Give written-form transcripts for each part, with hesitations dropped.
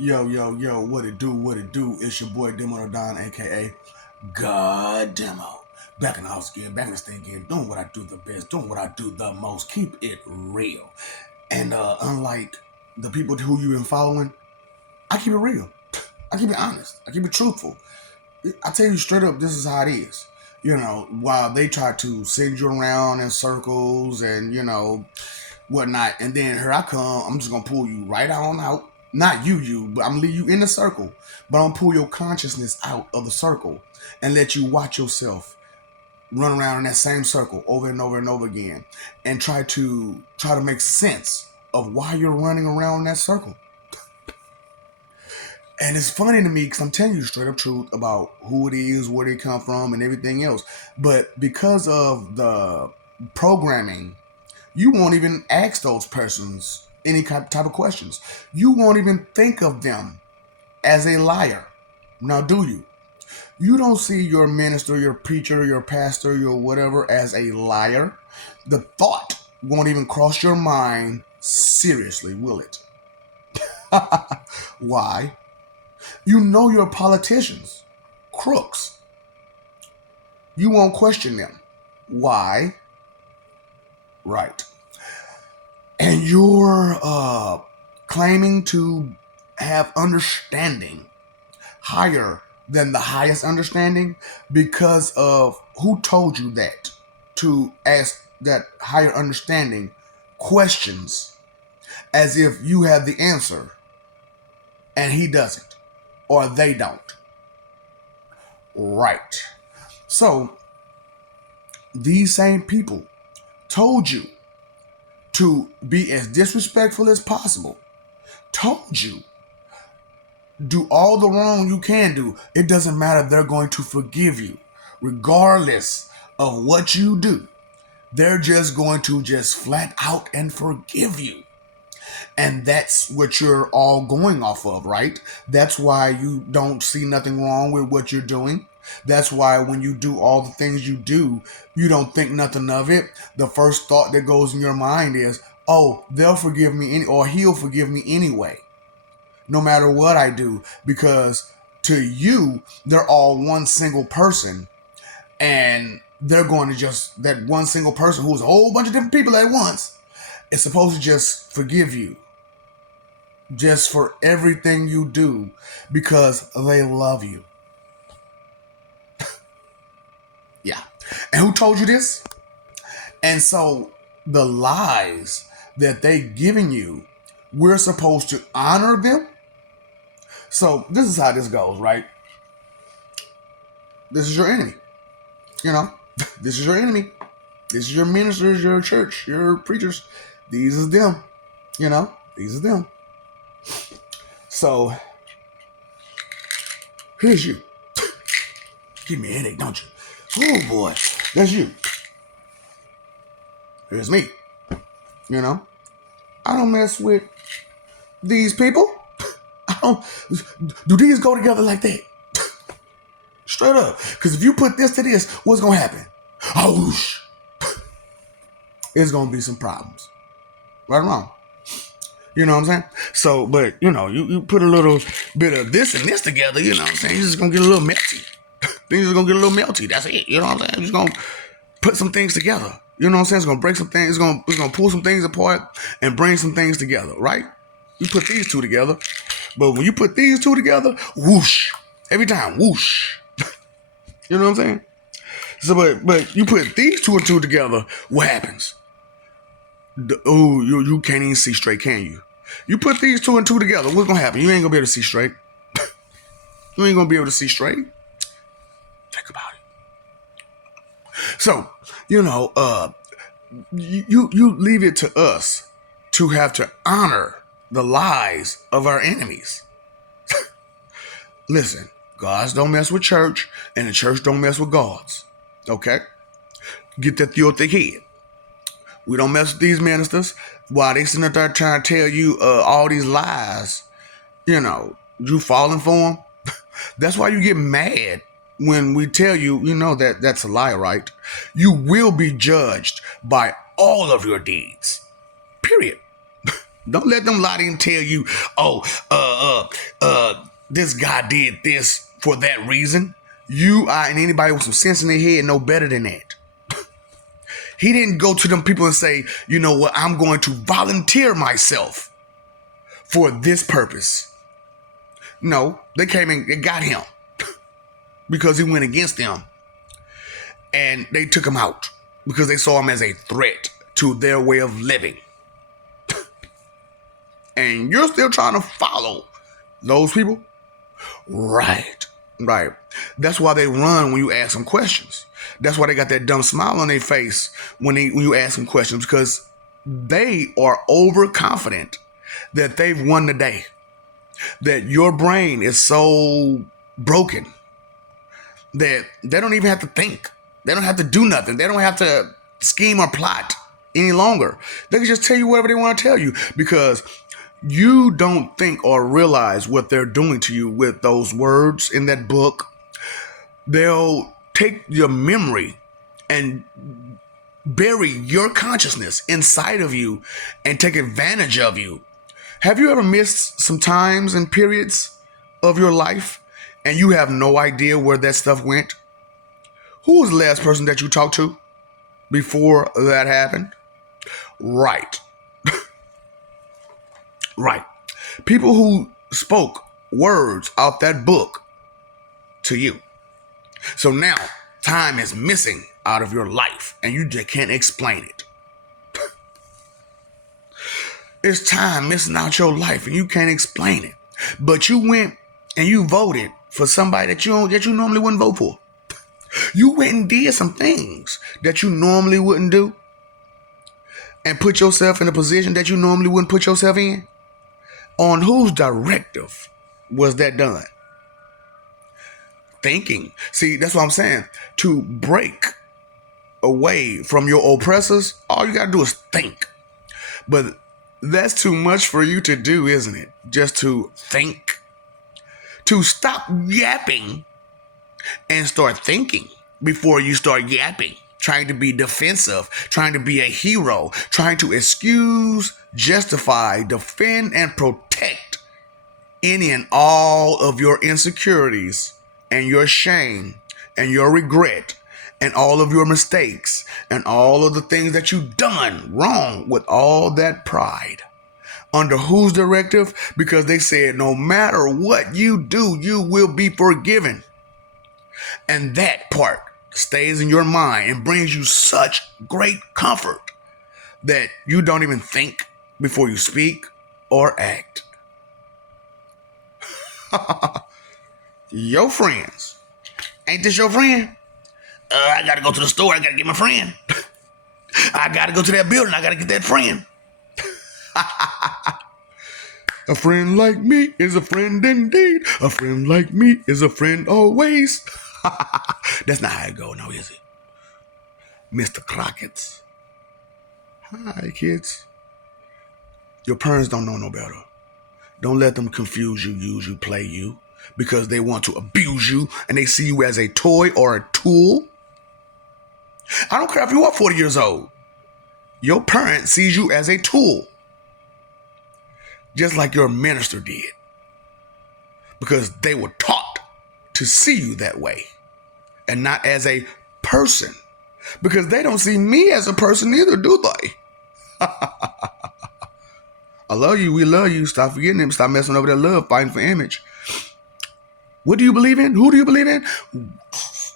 Yo, yo, yo, what it do, what it do? It's your boy Demo Don, aka God Demo. Back in the house again, back in this thing again, doing what I do the best, doing what I do the most. Keep it real. And unlike the people who you've been following, I keep it real. I keep it honest. I keep it truthful. I tell you straight up, this is how it is. While they try to send you around in circles and, whatnot. And then here I come. I'm just gonna pull you right on out. Not you, but I'm gonna leave you in the circle. But I'm gonna pull your consciousness out of the circle and let you watch yourself run around in that same circle over and over and over again, and try to make sense of why you're running around in that circle. And it's funny to me because I'm telling you straight up truth about who it is, where they come from, and everything else. But because of the programming, you won't even ask those persons any type of questions. You won't even think of them as a liar. Now, do you? You don't see your minister, your preacher, your pastor, your whatever as a liar. The thought won't even cross your mind seriously, will it? Why? You know your politicians, crooks. You won't question them. Why? Right. And you're claiming to have understanding higher than the highest understanding because of who told you that to ask that higher understanding questions as if you have the answer and he doesn't or they don't. Right. So these same people told you to be as disrespectful as possible, told you do all the wrong you can do. It doesn't matter. They're going to forgive you regardless of what you do. They're just going to just flat out and forgive you. And that's what you're all going off of, right? That's why you don't see nothing wrong with what you're doing. That's why when you do all the things you do, you don't think nothing of it. The first thought that goes in your mind is, oh, they'll forgive me or he'll forgive me anyway, no matter what I do, because to you, they're all one single person, and they're going to just, that one single person who's a whole bunch of different people at once, is supposed to just forgive you just for everything you do because they love you. Yeah. And who told you this? And so the lies that they giving you, we're supposed to honor them. So this is how this goes, right? This is your enemy. This is your enemy. This is your ministers, your church, your preachers. These is them. These is them. So here's you. Give me a headache, don't you? Oh boy, that's you. Here's me. I don't mess with these people. I don't. Do these go together like that? Straight up. Because if you put this to this, what's going to happen? Oh, whoosh. It's going to be some problems. Right or wrong? You know what I'm saying? So, but, you put a little bit of this and this together, you know what I'm saying? You're just going to get a little melty. Things are going to get a little melty. That's it. You know what I'm saying? I'm just going to put some things together. You know what I'm saying? It's going to break some things. It's going to pull some things apart and bring some things together, right? You put these two together. But when you put these two together, whoosh. Every time, whoosh. You know what I'm saying? So, but you put these two and two together, what happens? You can't even see straight, can you? You put these two and two together, what's gonna happen? You ain't gonna be able to see straight. You ain't gonna be able to see straight. Think about it. So, you leave it to us to have to honor the lies of our enemies. Listen. Gods don't mess with church, and the church don't mess with gods. Okay? Get that through your thick head. We don't mess with these ministers while they sitting there trying to tell you all these lies. You falling for them. That's why you get mad when we tell you, that that's a lie, right? You will be judged by all of your deeds. Period. Don't let them lie to you and tell you, oh, this guy did this for that reason. You, I, and anybody with some sense in their head know better than that. He didn't go to them people and say, you know what, I'm going to volunteer myself for this purpose. No, they came and they got him because he went against them. And they took him out because they saw him as a threat to their way of living. And you're still trying to follow those people? Right. That's why they run when you ask them questions. That's why they got that dumb smile on their face when you ask them questions, because they are overconfident that they've won the day. That your brain is so broken that they don't even have to think. They don't have to do nothing. They don't have to scheme or plot any longer. They can just tell you whatever they want to tell you, because you don't think or realize what they're doing to you with those words in that book. They'll take your memory and bury your consciousness inside of you and take advantage of you. Have you ever missed some times and periods of your life and you have no idea where that stuff went? Who was the last person that you talked to before that happened? Right. Right. People who spoke words out that book to you. So now time is missing out of your life and you just can't explain it. It's time missing out your life and you can't explain it. But you went and you voted for somebody that you normally wouldn't vote for. You went and did some things that you normally wouldn't do and put yourself in a position that you normally wouldn't put yourself in. On whose directive was that done? Thinking. See, that's what I'm saying. To break away from your oppressors, all you got to do is think. But that's too much for you to do, isn't it? Just to think. To stop yapping and start thinking before you start yapping. Trying to be defensive, trying to be a hero, trying to excuse, justify, defend, and protect any and all of your insecurities and your shame and your regret and all of your mistakes and all of the things that you've done wrong with all that pride. Under whose directive? Because they said no matter what you do, you will be forgiven. And that part stays in your mind and brings you such great comfort that you don't even think before you speak or act. Your friends. Ain't this your friend? I gotta go to the store. I gotta get my friend. I gotta go to that building. I gotta get that friend. A friend like me is a friend indeed. A friend like me is a friend always. That's not how it go, now is it? Mr. Crockett's. Hi, kids. Your parents don't know no better. Don't let them confuse you, use you, play you, because they want to abuse you and they see you as a toy or a tool. I don't care if you are 40 years old. Your parent sees you as a tool. Just like your minister did. Because they were taught to see you that way and not as a person, because they don't see me as a person either, do they? I love you. We love you. Stop forgetting him. Stop messing over that love, fighting for image. What do you believe in? Who do you believe in?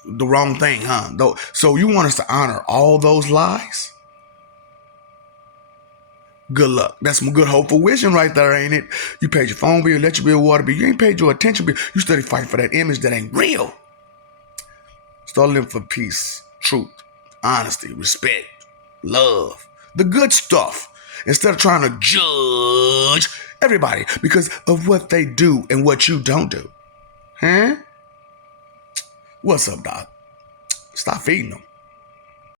The wrong thing, huh? So you want us to honor all those lies? Good luck. That's some good hopeful wishing right there, ain't it? You paid your phone bill, electric bill, water bill. You ain't paid your attention bill. You steady fighting for that image that ain't real. Start living for peace, truth, honesty, respect, love, the good stuff. Instead of trying to judge everybody because of what they do and what you don't do. Huh? What's up, Doc? Stop feeding them.